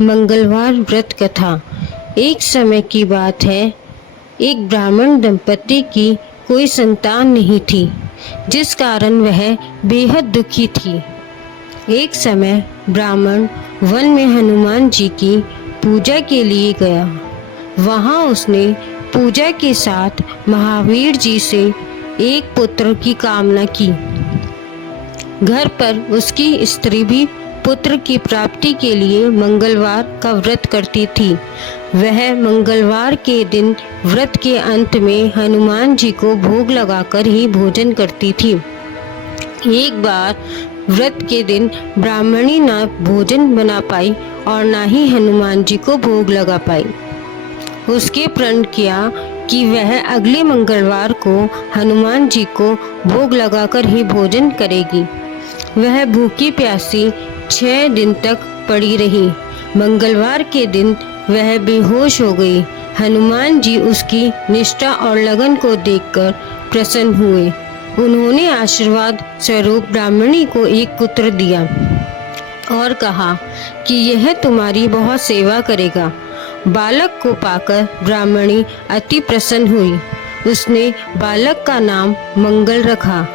मंगलवार व्रत कथा। एक समय की बात है, एक ब्राह्मण दंपति की कोई संतान नहीं थी, जिस कारण वह बेहद दुखी थी। एक समय ब्राह्मण वन में हनुमान जी की पूजा के लिए गया। वहां उसने पूजा के साथ महावीर जी से एक पुत्र की कामना की। घर पर उसकी स्त्री भी पुत्र की प्राप्ति के लिए मंगलवार का व्रत करती थी। वह मंगलवार के दिन व्रत के अंत में हनुमान जी को भोग लगाकर ही भोजन करती थी। एक बार व्रत के दिन ब्राह्मणी न भोजन बना पाई और न ही हनुमान जी को भोग लगा पाई। उसके प्रण किया कि वह अगले मंगलवार को हनुमान जी को भोग लगाकर ही भोजन करेगी। वह भूखी प्यासी 6 दिन तक पड़ी रही। मंगलवार के दिन वह बेहोश हो गई। हनुमान जी उसकी निष्ठा और लगन को देखकर प्रसन्न हुए। उन्होंने आशीर्वाद स्वरूप ब्राह्मणी को एक पुत्र दिया और कहा कि यह तुम्हारी बहुत सेवा करेगा। बालक को पाकर ब्राह्मणी अति प्रसन्न हुई। उसने बालक का नाम मंगल रखा।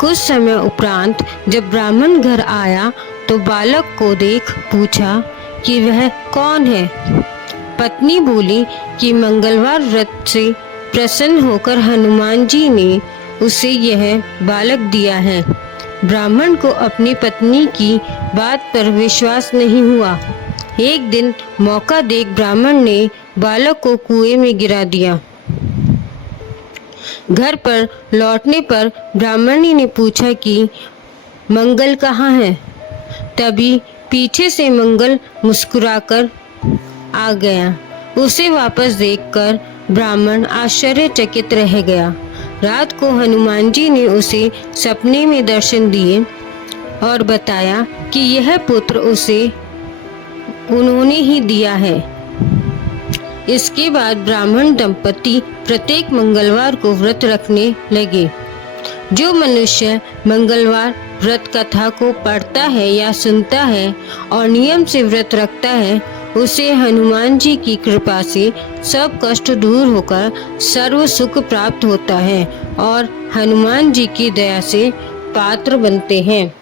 कुछ समय उपरांत जब ब्राह्मण घर आया तो बालक को देख पूछा कि वह कौन है। पत्नी बोली कि मंगलवार व्रत से प्रसन्न होकर हनुमान जी ने उसे यह बालक दिया है। ब्राह्मण को अपनी पत्नी की बात पर विश्वास नहीं हुआ। एक दिन मौका देख ब्राह्मण ने बालक को कुएं में गिरा दिया। घर पर लौटने पर ब्राह्मणी ने पूछा कि मंगल कहाँ है। तभी पीछे से मंगल मुस्कुराकर आ गया। उसे वापस देखकर ब्राह्मण आश्चर्यचकित रह गया। रात को हनुमान जी ने उसे सपने में दर्शन दिए और बताया कि यह पुत्र उसे उन्होंने ही दिया है। इसके बाद ब्राह्मण दंपति प्रत्येक मंगलवार को व्रत रखने लगे। जो मनुष्य मंगलवार व्रत कथा को पढ़ता है या सुनता है और नियम से व्रत रखता है, उसे हनुमान जी की कृपा से सब कष्ट दूर होकर सर्व सुख प्राप्त होता है और हनुमान जी की दया से पात्र बनते हैं।